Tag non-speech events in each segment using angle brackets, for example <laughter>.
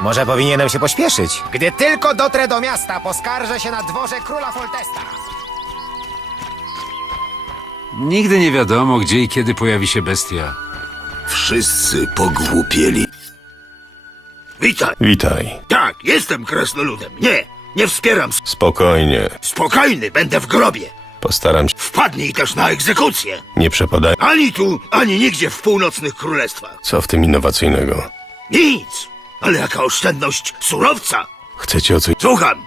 Może powinienem się pośpieszyć. Gdy tylko dotrę do miasta, poskarżę się na dworze króla Foltesta. Nigdy nie wiadomo, gdzie i kiedy pojawi się bestia. Wszyscy pogłupieli. Witaj. Witaj. Tak, jestem krasnoludem. Nie, nie wspieram. s- Spokojnie. Spokojny, będę w grobie. Postaram się. Wpadnij też na egzekucję. Nie przepadaj. Ani tu, ani nigdzie w północnych królestwach. Co w tym innowacyjnego? Nic. Ale jaka oszczędność surowca. Chcecie o coś... Słucham.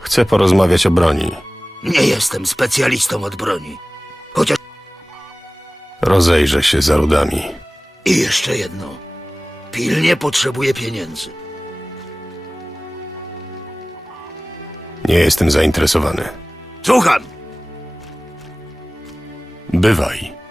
Chcę porozmawiać o broni. Nie jestem specjalistą od broni. Chociaż... Rozejrzę się za rudami. I jeszcze jedno. Pilnie potrzebuję pieniędzy. Nie jestem zainteresowany. Słucham. Bywaj.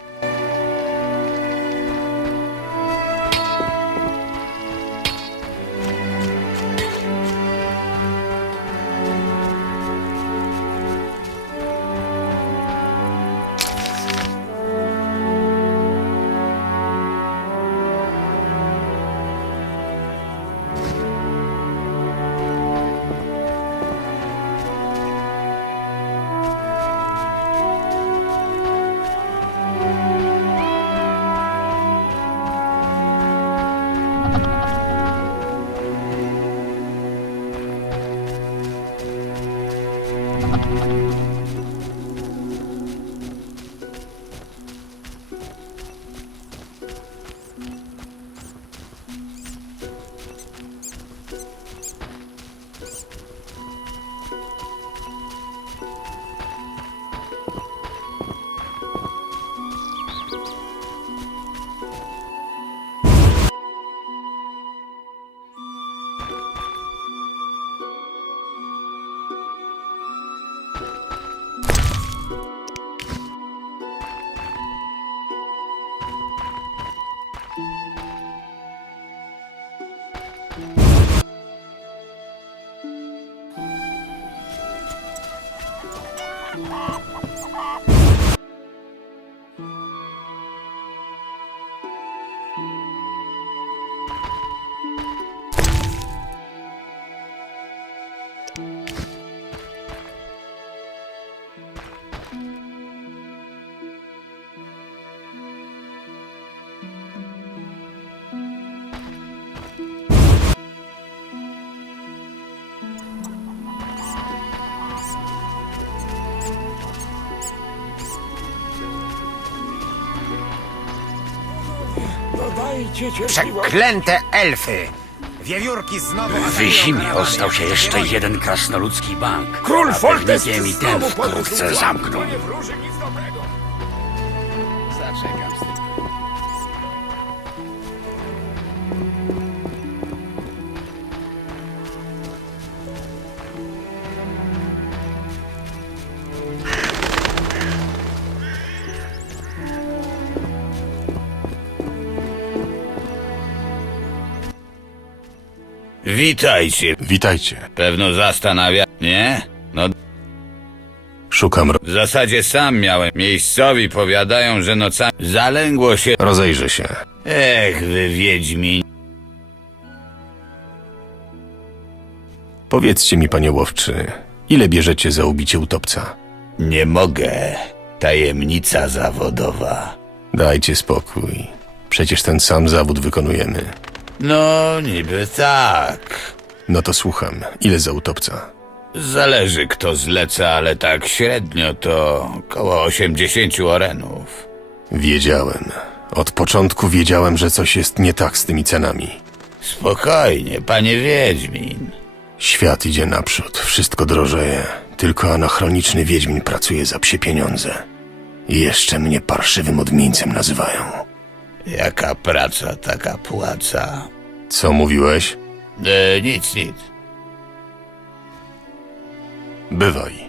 Przeklęte elfy! Wiewiórki znowu... W zimie ostał się jeszcze jeden krasnoludzki bank. Król pewnikiem i ten wkrótce podróż Witajcie. Witajcie. Pewno zastanawia... Nie? No Szukam... Ro... w zasadzie sam miałem. Miejscowi powiadają, że nocami zalęgło się... Rozejrzę się. Ech, wy wiedźmi. Powiedzcie mi, panie łowczy, ile bierzecie za ubicie utopca? Nie mogę. Tajemnica zawodowa. Dajcie spokój. Przecież ten sam zawód wykonujemy. No, niby tak. No to słucham. Ile za utopca? Zależy kto zleca, ale tak średnio to około 80 orenów. Wiedziałem. Od początku wiedziałem, że coś jest nie tak z tymi cenami. Spokojnie, panie Wiedźmin. Świat idzie naprzód, wszystko drożeje. Tylko anachroniczny Wiedźmin pracuje za psie pieniądze. I jeszcze mnie parszywym odmieńcem nazywają. Jaka praca, taka płaca. Co mówiłeś? E, nic, nic. Bywaj.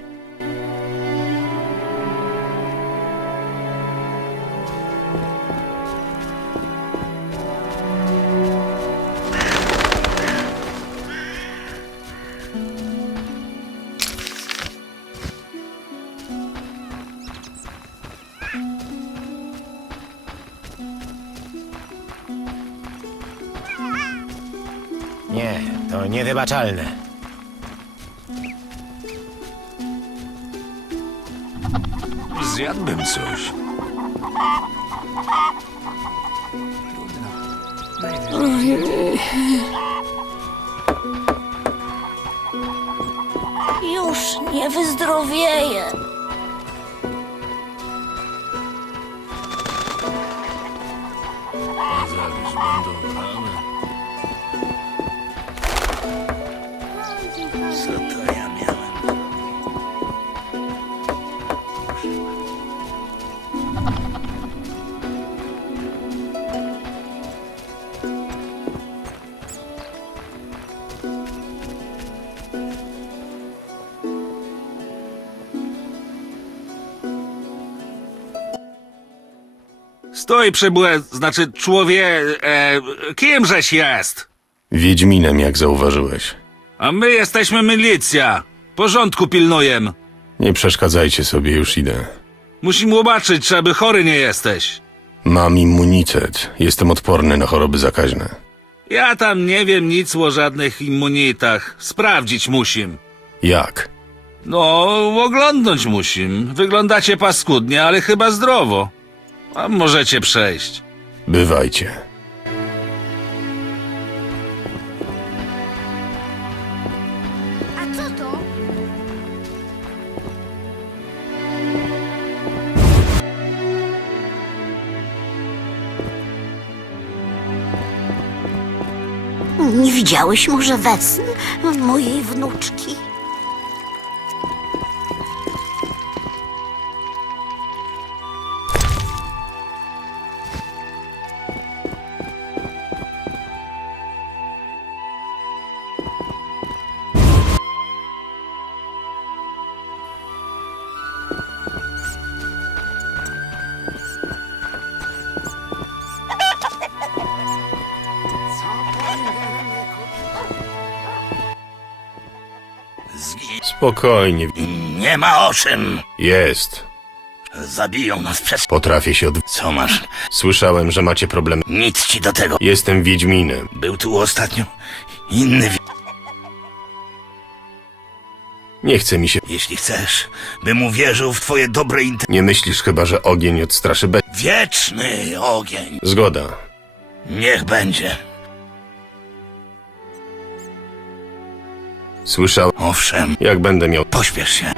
Niewybaczalne. Zjadłbym coś. Już nie wyzdrowieję. Co Stój, przybłe, znaczy człowie... E, kimżeś jest? Wiedźminem, jak zauważyłeś. A my jesteśmy milicja. Porządku pilnujem. Nie przeszkadzajcie sobie, już idę. Musimy zobaczyć, czy aby chory nie jesteś. Mam immunitet. Jestem odporny na choroby zakaźne. Ja tam nie wiem nic o żadnych immunitach. Sprawdzić musim. Jak? No, oglądnąć musim. Wyglądacie paskudnie, ale chyba zdrowo. A możecie przejść. Bywajcie. A co to? Nie widziałeś może wesny mojej wnuczki? Spokojnie. Nie ma o czym. Jest. Zabiją nas przez... Potrafię się od... Co masz? Słyszałem, że macie problemy. Nic ci do tego. Jestem Wiedźminem. Był tu ostatnio inny... wi- Nie chce mi się... Jeśli chcesz, bym uwierzył w twoje dobre int... Nie myślisz chyba, że ogień odstraszy be... Wieczny ogień. Zgoda. Niech będzie. Słyszałem... Owszem, Jak będę miał... pośpiesz się.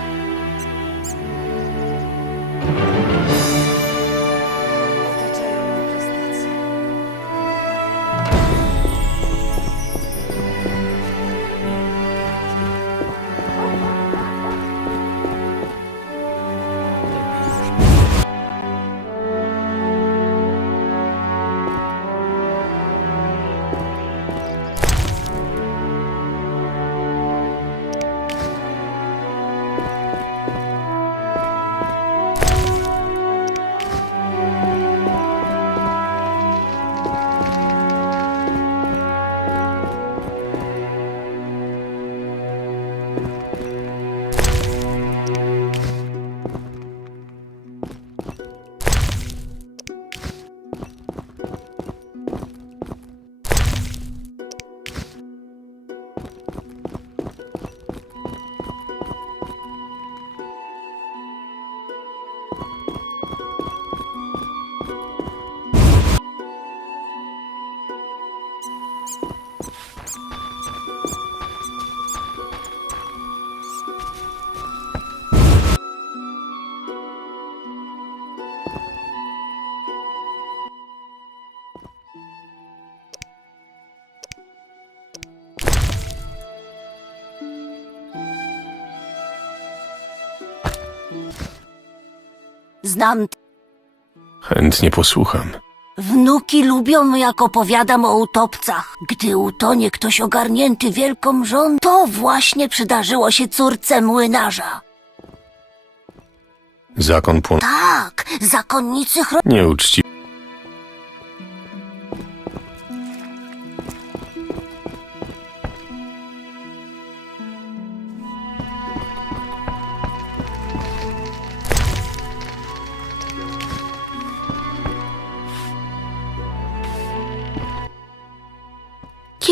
Znam. Chętnie posłucham. Wnuki lubią, jak opowiadam o utopcach. Gdy utonie ktoś ogarnięty wielką żon, to właśnie przydarzyło się córce młynarza. Zakon płon... Tak, zakonnicy chro... Nieuczci...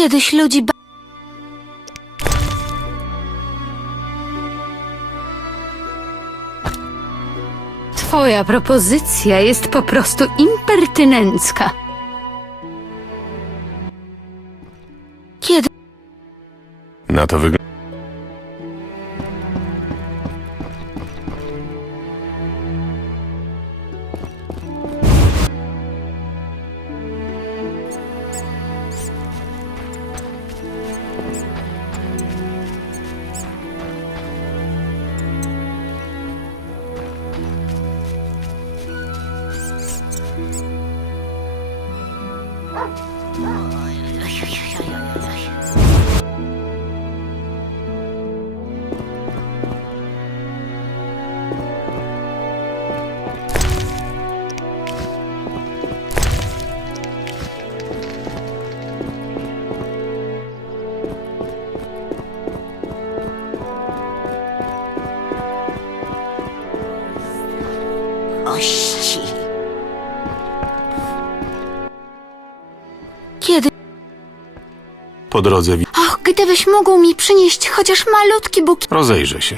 Kiedyś ludzi ba... Twoja propozycja jest po prostu impertynencka. Kiedy... Na to wygląda. Po drodze Och, gdybyś mógł mi przynieść chociaż malutki bukiet. rozejrzę się.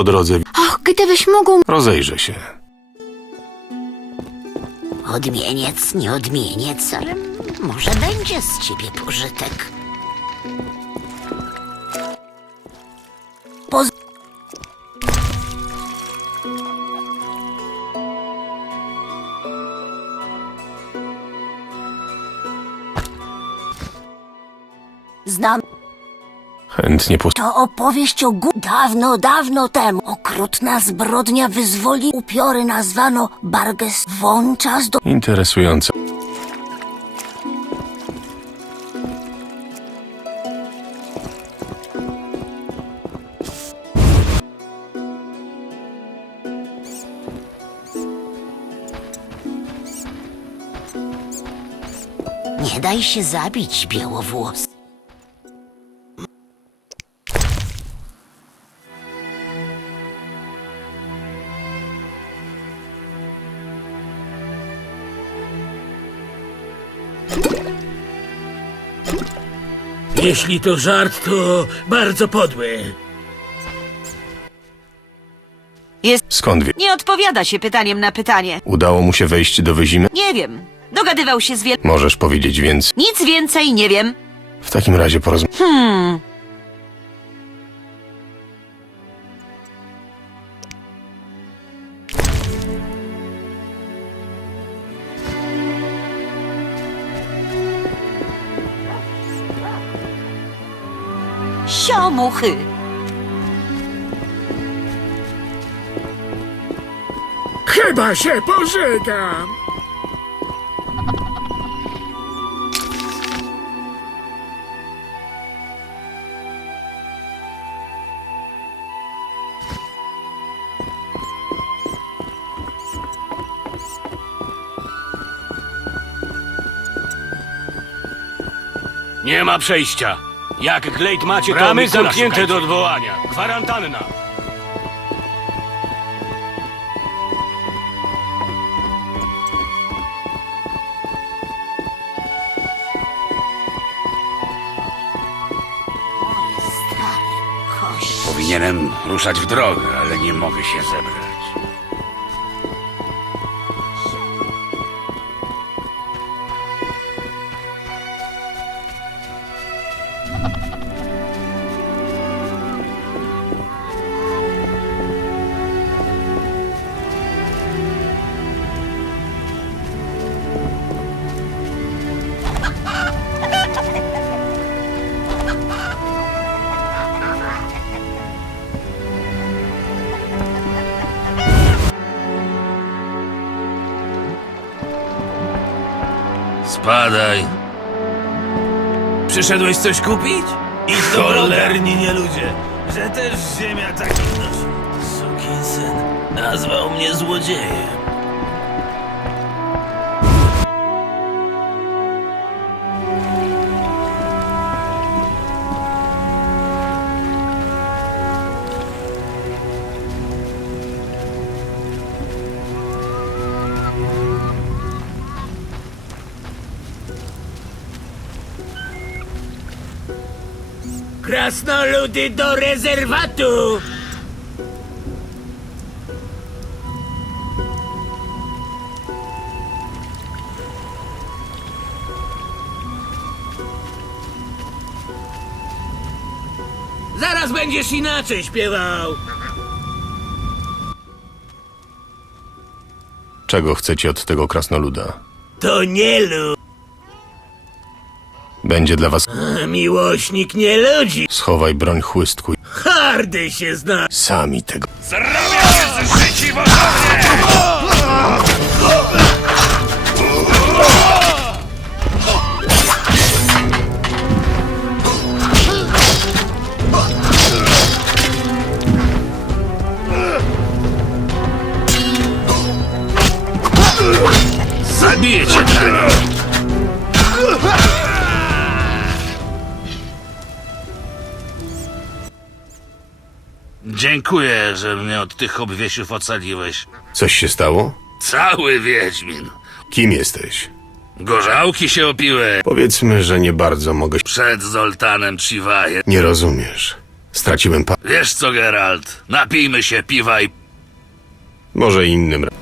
Po drodze Och, gdybyś mógł. rozejrzę się. Odmieniec, nie odmieniec, ale może będzie z ciebie pożytek. Chętnie pos... to opowieść o gó... Dawno, dawno temu okrutna zbrodnia wyzwoli upiory nazwano Barges wączas do... Interesujące. Nie daj się zabić, białowłos. Jeśli to żart, to bardzo podły. Skąd wie? Nie odpowiada się pytaniem na pytanie. Udało mu się wejść do Wyzimy? Nie wiem. Dogadywał się z wiel... Możesz powiedzieć więc. Nic więcej nie wiem. W takim razie porozmawiamy. Hmm. Siomuchy. Chyba się pożygam. Nie ma przejścia. Jak Glade macie, to Bramy Mikula zamknięte szukajcie. do odwołania. Kwarantanna. Powinienem ruszać w drogę, ale nie mogę się zebrać. Przyszedłeś coś kupić? Do Cholerni nie ludzie, że też ziemia tak nosi. Sukinsyn nazwał mnie złodziejem. Krasnoludy do rezerwatu! Zaraz będziesz inaczej śpiewał! Czego chcecie od tego krasnoluda? To nie lu... Będzie dla was... Miłośnik nie ludzi. Schowaj broń chłystku. Hardy się zna. Sami tego... Zabiję Dziękuję, że mnie od tych obwiesiów ocaliłeś. Coś się stało? Cały Wiedźmin. Kim jesteś? Gorzałki się opiłeś. Powiedzmy, że nie bardzo mogę... Przed Zoltanem Chiwajem. Nie rozumiesz. Straciłem pa... Wiesz co, Geralt? Napijmy się piwa i... Może innym razem.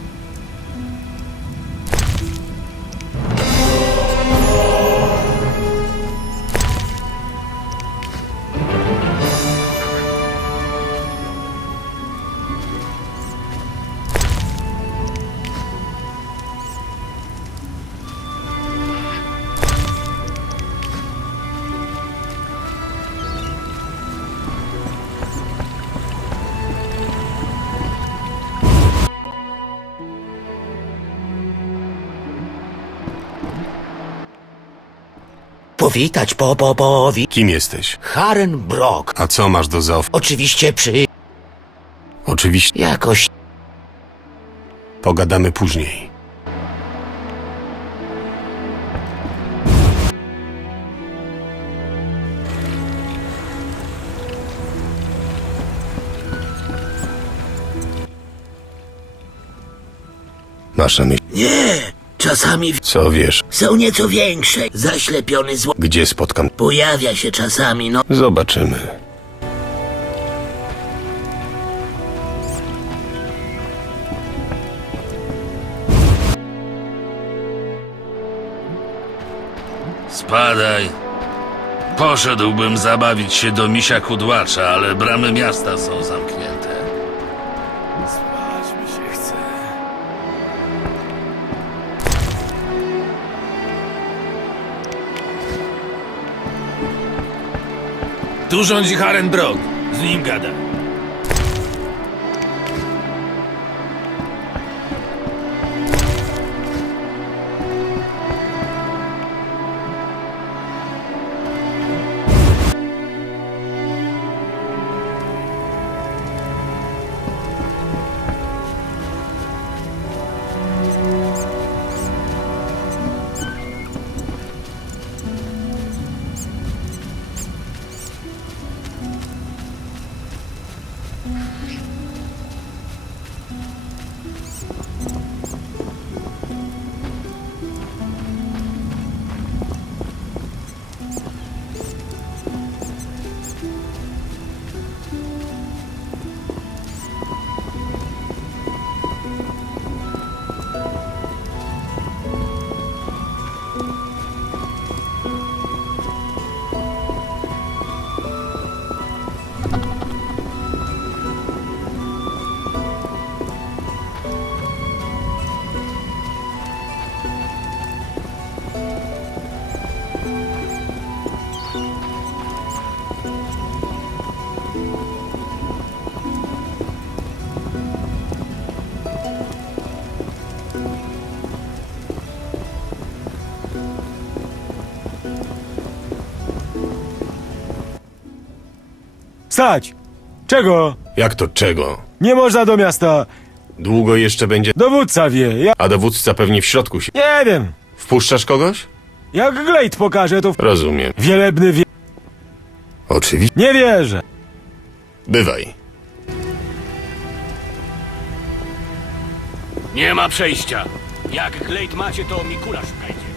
Powitać po Bobowi. Kim jesteś? Haren Brock. A co masz do zaof... Oczywiście przy... Oczywiście. Jakoś... Pogadamy później. Masz na myśli... Nie! Czasami w- Co wiesz? są nieco większe. Zaślepiony zło... Gdzie spotkam? Pojawia się czasami, no... Zobaczymy. Spadaj. Poszedłbym zabawić się do misia kudłacza, ale bramy miasta są zamknięte. Tu rządzi Haren Brock. Z nim gada. Stać! Czego? Jak to czego? Nie można do miasta. Długo jeszcze będzie... Dowódca wie. Ja A dowódca pewnie w środku się... nie wiem. Wpuszczasz kogoś? Jak Glade pokaże, to Rozumiem. wielebny wie. Oczywiście. Nie wierzę. Bywaj. Nie ma przejścia. Jak Glade macie, to Mikula szukajcie.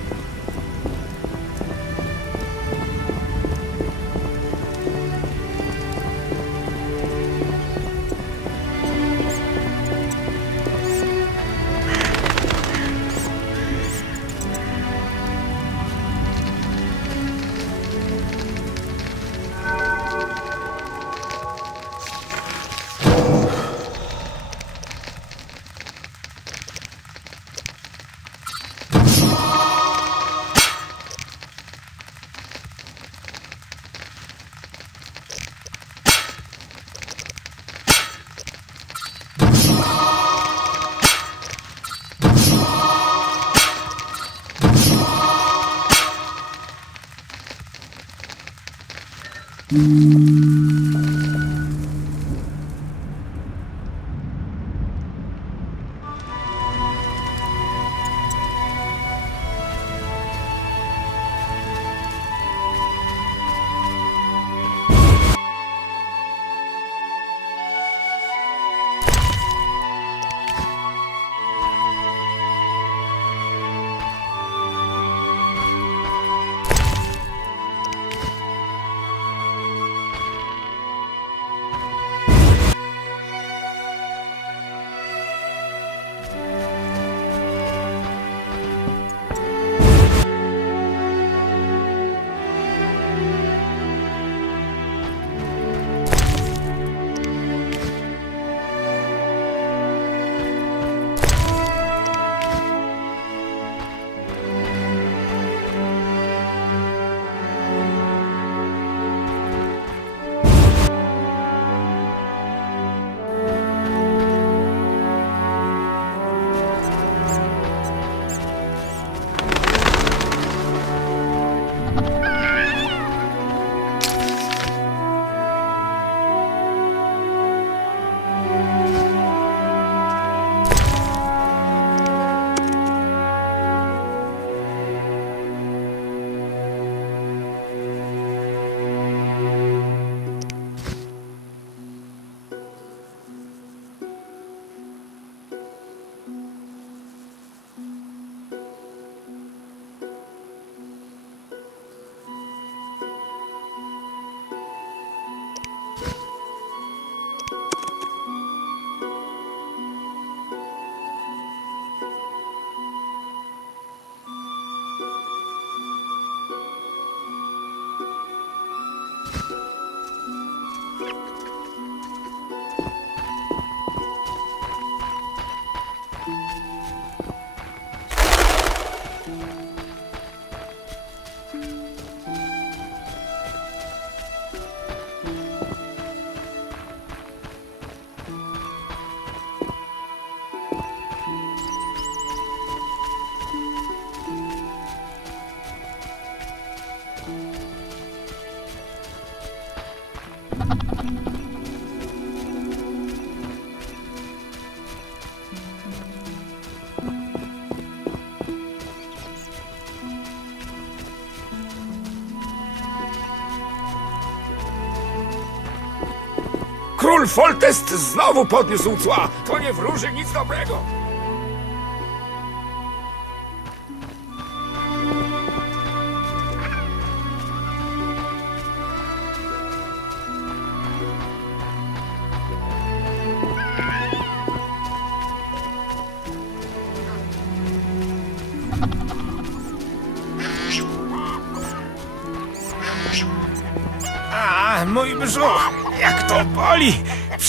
Król Foltest znowu podniósł cła. To nie wróży nic dobrego.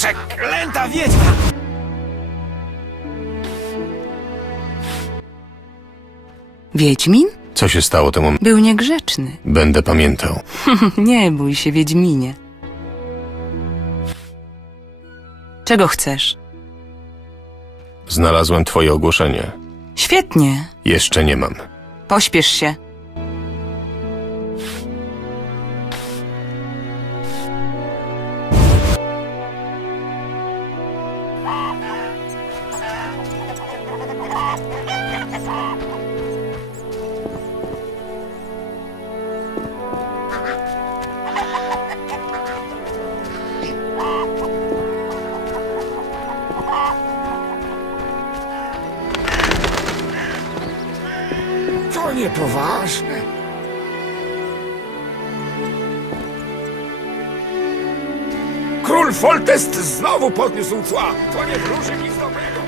Przeklęta wiedźma! Wiedźmin? Co się stało temu... Był niegrzeczny. Będę pamiętał. <laughs> Nie bój się, Wiedźminie. Czego chcesz? Znalazłem twoje ogłoszenie. Świetnie. Jeszcze nie mam. Pośpiesz się. Foltest znowu podniósł cła. To nie wróży nic dobrego.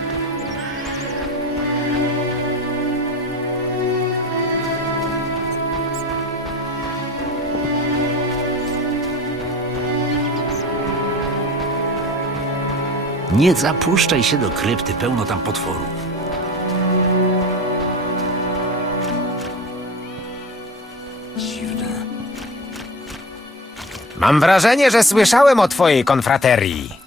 Nie zapuszczaj się do krypty, pełno tam potworów. Mam wrażenie, że słyszałem o twojej konfraterii.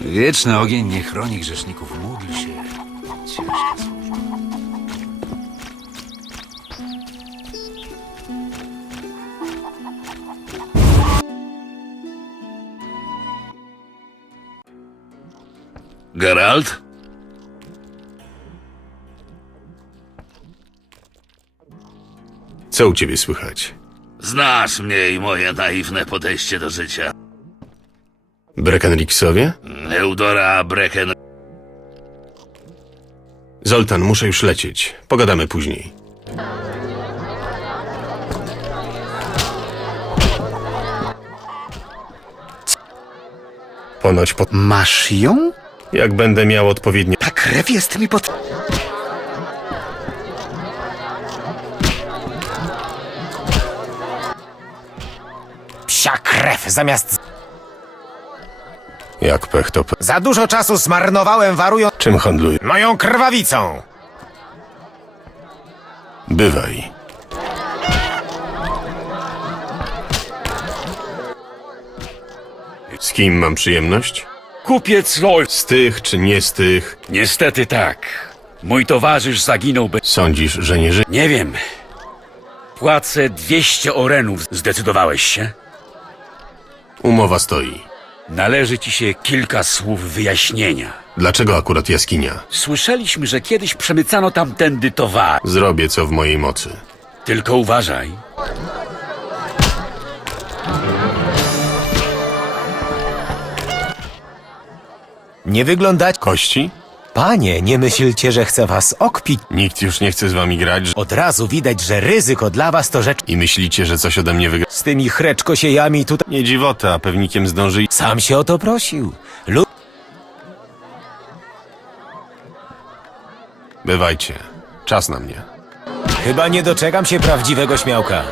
Wieczny ogień nie chroni grzeszników, módl się. Służba. Geralt? Co u ciebie słychać? Znasz mnie i moje naiwne podejście do życia. Breckenrixowie? Eudora Brecken... Zoltan, muszę już lecieć. Pogadamy później. Ponoć po... Masz ją? Jak będę miał odpowiednie... Ta krew jest mi pod... krew zamiast... Jak pech to pech. Za dużo czasu zmarnowałem warując Czym handluję? moją krwawicą. Bywaj. Z kim mam przyjemność? Kupiec Lloyd. Z tych czy nie z tych? Niestety tak. Mój towarzysz zaginął bez... Sądzisz, że nie żyje? Nie wiem. Płacę 200 orenów. Zdecydowałeś się? Umowa stoi. Należy ci się kilka słów wyjaśnienia. Dlaczego akurat jaskinia? Słyszeliśmy, że kiedyś przemycano tamtędy towar. Zrobię co w mojej mocy. Tylko uważaj. Nie wyglądać... Kości? Panie, nie myślcie, że chcę was okpić. Nikt już nie chce z wami grać że- Od razu widać, że ryzyko dla was to rzecz... i myślicie, że coś ode mnie wygra. Z tymi chreczkosiejami tutaj... Nie dziwota, a pewnikiem zdąży i... Sam się o to prosił. Lu... Bywajcie. Czas na mnie. Chyba nie doczekam się prawdziwego śmiałka.